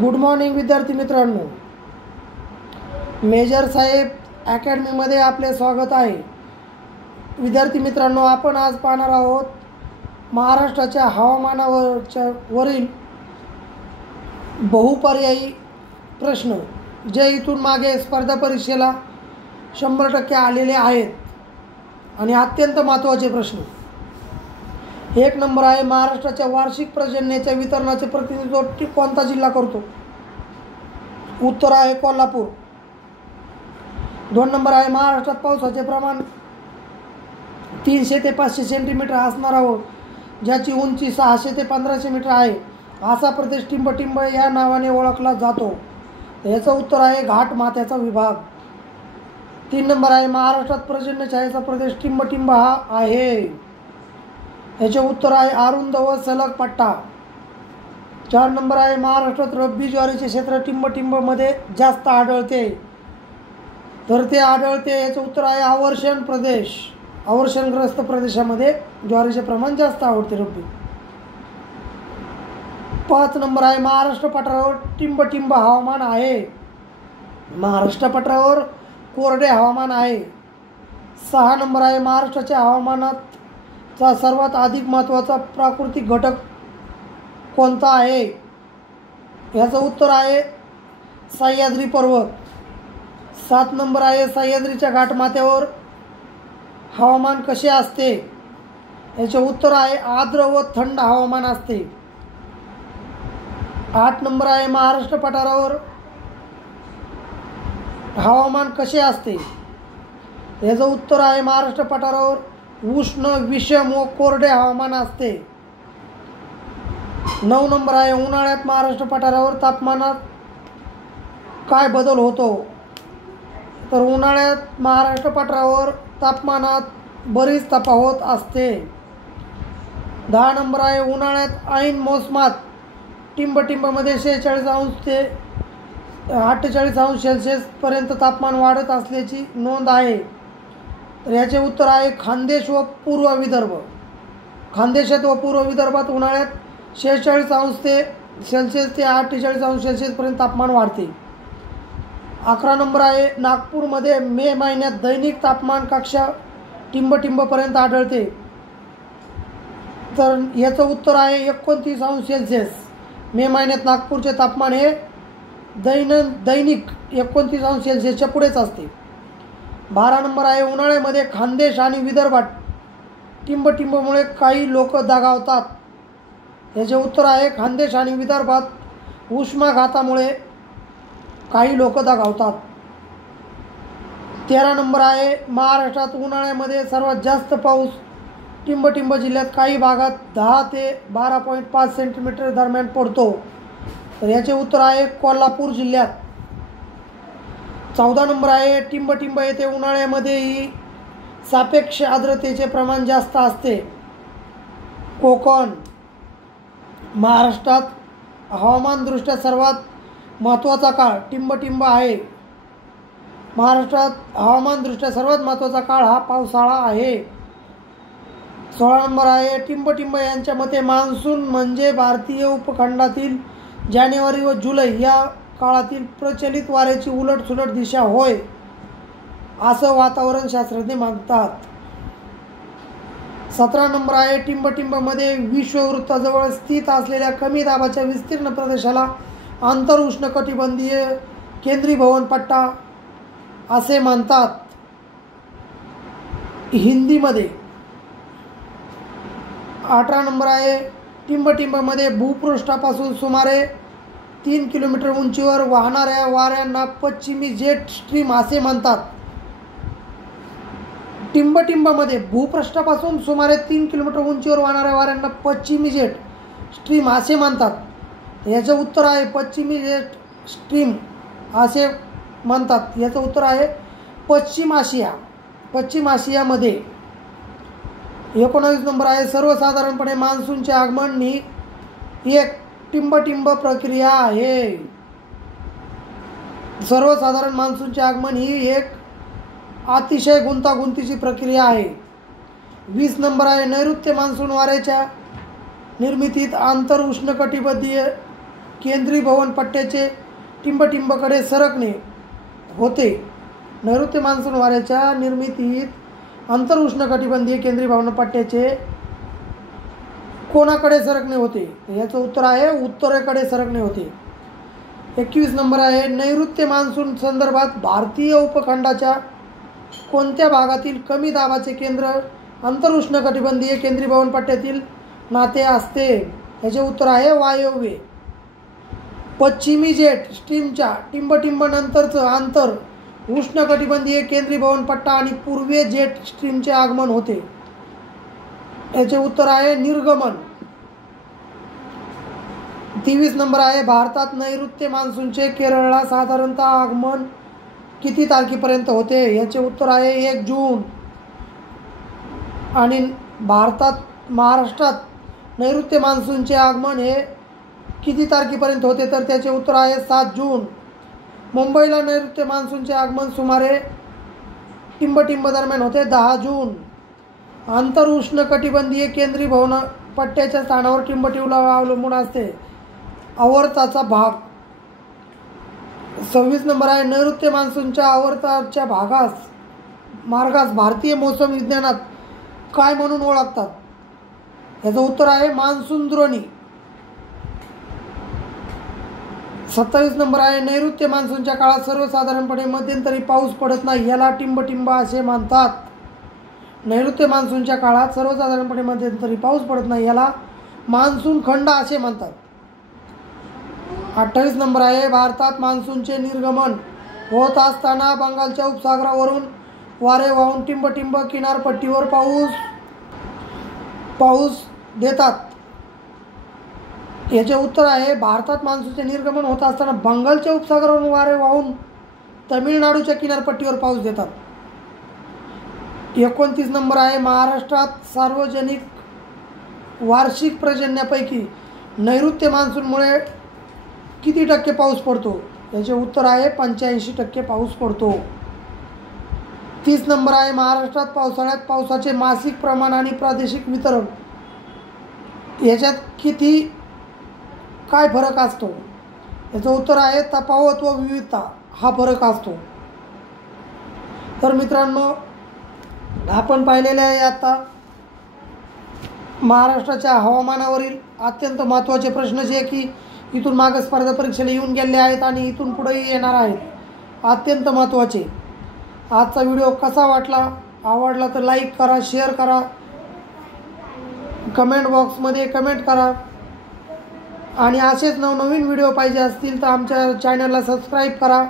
Good morning विद्यार्थी मित्रांनो, major साहेब अकॅडमीमध्ये आपले स्वागत आहे. विद्यार्थी मित्रांनो, आपण आज पाहणार आहोत महाराष्ट्राच्या हवामानावरील बहुपर्यायी प्रश्न, जे इथून मागे स्पर्धा परीक्षेला 100% आलेले आहेत आणि अत्यंत महत्त्वाचे प्रश्न. 1 नंबर आहे, महाराष्ट्राच्या वार्षिक पर्जन्याच्या वितरणाचे प्रतिनिधित्व कोणता जिल्हा करतो? उत्तर आहे कोल्हापूर. 2 नंबर आहे, महाराष्ट्रात पावसाचे प्रमाण 300 ते 500 सेंटीमीटर असणार आहोत, ज्याची उंची 600 ते 1500 मीटर आहे. असा प्रदेश टिंबटिंब या नावाने ओळखला जातो. याचं उत्तर आहे घाटमाथ्याचा विभाग. 3 नंबर आहे, महाराष्ट्रात पर्जन्यछायेचा प्रदेश टिंबटिंब हा आहे. याचे उत्तर आहे अरुंद व सलग पट्टा. 4 नंबर आहे, महाराष्ट्रात रब्बी ज्वारीचे क्षेत्र टिंबटिंबमध्ये जास्त आढळते. तर ते आढळते, याचं उत्तर आहे अवर्षण प्रदेश. अवर्षणग्रस्त प्रदेशामध्ये ज्वारीचे प्रमाण जास्त आढळते रब्बी. 5 नंबर आहे, महाराष्ट्र पठारावर टिंबटिंब हवामान आहे. महाराष्ट्र पठारावर कोरडे हवामान आहे. 6 नंबर आहे, महाराष्ट्राच्या हवामानाचा सर्वात अधिक महत्त्वाचा प्राकृतिक घटक कोणता आहे? याचं उत्तर आहे सह्याद्री पर्वत. 7 नंबर आहे, सह्याद्रीच्या घाटमाथ्यावर हवामान कसे असते? याचे उत्तर आहे आर्द्र व थंड हवामान असते. 8 नंबर आहे, महाराष्ट्र पठारावर हवामान कसे असते? याचं उत्तर आहे महाराष्ट्र पठारावर उष्ण, विषम व कोरडे हवामान असते. 9 नंबर आहे, उन्हाळ्यात महाराष्ट्र पठारावर तापमानात काय बदल होतो? तर उन्हाळ्यात महाराष्ट्र पठारावर तापमानात बरीच तफावत असते. 10 नंबर आहे, उन्हाळ्यात ऐन मोसमात टिंबटिंबमध्ये 46 अंश ते 48 अंश सेल्सिअसपर्यंत तापमान वाढत असल्याची नोंद आहे. तर याचे उत्तर आहे खानदेश व पूर्व विदर्भ. खानदेशात व पूर्व विदर्भात उन्हाळ्यात 46 अंश ते सेल्सिअस ते 48 अंश सेल्सिअसपर्यंत तापमान वाढते. 11 नंबर आहे, नागपूरमध्ये मे महिन्यात दैनिक तापमान कक्षा टिंबटिंबपर्यंत आढळते. तर याचं उत्तर आहे 29 अंश सेल्सिअस. मे महिन्यात नागपूरचे तापमान हे दैनिक 29 अंश सेल्सिअसच्या पुढेच असते. 12 नंबर आहे, उन्हाळ्यामध्ये खानदेश आणि विदर्भात टिंबटिंबमुळे काही लोक दगावतात. याचे उत्तर आहे खानदेश आणि विदर्भात उष्माघातामुळे काही लोक दगावतात. 13 नंबर आहे, महाराष्ट्रात उन्हाळ्यामध्ये सर्वात जास्त पाऊस टिंबटिंब जिल्ह्यात काही भागात 10 ते 12.5 सेंटीमीटर दरम्यान पडतो. तर याचे उत्तर आहे कोल्हापूर जिल्ह्यात. 14 नंबर आहे, टिंबटिंब येथे उन्हाळ्यामध्येही सापेक्ष आर्द्रतेचे प्रमाण जास्त असते. कोकण. महाराष्ट्रात हवामानदृष्ट्या सर्वात महत्त्वाचा काळ टिंबटिंब आहे. महाराष्ट्रात हवामानदृष्ट्या सर्वात महत्त्वाचा काळ हा पावसाळा आहे. 16 नंबर आहे, टिंबटिंब यांच्या मते मान्सून म्हणजे भारतीय उपखंडातील जानेवारी व जुलै या काळातील प्रचलित वाऱ्याची उलटसुलट दिशा होय, असं वातावरण शास्त्रज्ञ मानतात. 17 नंबर आहे, टिंबटिंबमध्ये विषुववृत्ताजवळ स्थित असलेल्या कमी दाबाच्या विस्तीर्ण प्रदेशाला आंतर उष्णकटिबंधीय केंद्रीभवन पट्टा असे म्हणतात हिंदीमध्ये. 18 नंबर आहे, टिंबटिंबमध्ये भूपृष्ठापासून सुमारे 3 किलोमीटर उंचीवर वाहणाऱ्या वाऱ्यांना पश्चिमी जेट स्ट्रीम असे म्हणतात. टिंबटिंबमध्ये भूपृष्ठापासून सुमारे 3 किलोमीटर उंचीवर वाहणाऱ्या वाऱ्यांना पश्चिमी जेट स्ट्रीम असे म्हणतात. याचं उत्तर आहे पश्चिमी जेट स्ट्रीम असे म्हणतात. याचं उत्तर आहे पश्चिम आशिया. पश्चिम आशियामध्ये. 19 नंबर आहे, सर्वसाधारणपणे मान्सूनचे आगमन ही एक टिंबटिंब प्रक्रिया आहे. सर्वसाधारण मान्सूनचे आगमन ही एक अतिशय गुंतागुंतीची प्रक्रिया आहे. 20 नंबर आहे, नैऋत्य मान्सून वाऱ्याच्या निर्मितीत आंतर उष्णकटिबंधीय केंद्रीय भवन पट्ट्याचे टिंबटिंबकडे सरकणे होते. नैऋत्य मान्सून वाऱ्याच्या निर्मितीत आंतर उष्णकटिबंधीय केंद्रीय भवन पट्ट्याचे कोणाकडे सरकणे होते? याचं उत्तर आहे उत्तरेकडे सरकणे होते. 21 नंबर आहे, नैऋत्य मान्सून संदर्भात भारतीय उपखंडाच्या कोणत्या भागातील कमी दाबाचे केंद्र आंतर उष्णकटिबंधीय केंद्रीय भवन पट्ट्यातील नाते असते? याचे उत्तर आहे वायव्य. पश्चिमी जेट स्ट्रीमच्या टिंबटिंब नंतरचं अंतर उष्णकटिबंधीय केंद्रीय भवन पट्टा आणि पूर्वीय जेट स्ट्रीमचे आगमन होते. याचे उत्तर आहे निर्गमन. 23 नंबर आहे, भारतात नैऋत्य मान्सूनचे केरळला साधारणतः आगमन किती तारखेपर्यंत होते? याचे उत्तर आहे 1 जून. आणि महाराष्ट्रात नैऋत्य मान्सूनचे आगमन हे किती तारखेपर्यंत होते? तर त्याचे उत्तर आहे 7 जून. मुंबईला नैऋत्य मान्सूनचे आगमन सुमारे टिंबटिंब दरम्यान होते 10 जून. आंतर उष्णकटिबंधीय केंद्रीय भवन पट्ट्याच्या स्थानावर टिंबटिंबला अवलंबून असते आवर्ताचा भाग. 26 नंबर आहे, नैऋत्य मान्सूनच्या आवर्ताच्या मार्गास भारतीय मौसम विज्ञानात काय म्हणून ओळखतात? याचं उत्तर आहे मान्सून द्रोणी. 27 नंबर आहे, नैऋत्य मान्सूनच्या काळात सर्वसाधारणपणे मध्यंतरी पाऊस पडत नाही, याला टिंबटिंब असे म्हणतात. नैऋत्य मान्सूनच्या काळात सर्वसाधारणपणे मध्यंतरी पाऊस पडत नाही, याला मान्सून खंड असे म्हणतात. 28 नंबर आहे, भारतात मान्सूनचे निर्गमन होत असताना बंगालच्या उपसागरावरून वारे वाहून टिंबटिंब किनारपट्टीवर पाऊस देतात. याचे उत्तर आहे, भारतात मान्सूनचे निर्गमन होत असताना बंगालच्या उपसागरावरून वारे वाहून तमिळनाडूच्या किनारपट्टीवर पाऊस देतात. 29 नंबर आहे, महाराष्ट्रात सार्वजनिक वार्षिक पर्जन्यापैकी नैऋत्य मान्सूनमुळे किती टक्के पाऊस पडतो? याचे उत्तर आहे 85% पाऊस पडतो. 30 नंबर आहे, महाराष्ट्रात पावसाळ्यात पावसाचे मासिक प्रमाण आणि प्रादेशिक वितरण याच्यात काय फरक असतो? याचं उत्तर आहे तफावत व विविधता हा फरक असतो. तर मित्रांनो, आपण पाहिलेले आहे आता महाराष्ट्राच्या हवामानावरील अत्यंत महत्त्वाचे प्रश्न जे की इथून मागे स्पर्धा परीक्षेला येऊन गेले आहेत आणि इथून पुढेही येणार आहेत, अत्यंत महत्त्वाचे. आजचा व्हिडिओ कसा वाटला? आवडला तर लाईक करा, शेअर करा, कमेंट बॉक्समध्ये कमेंट करा. आणि असेच नवनवीन व्हिडिओ पाहिजे असतील तर आमच्या चॅनलला सबस्क्राईब करा.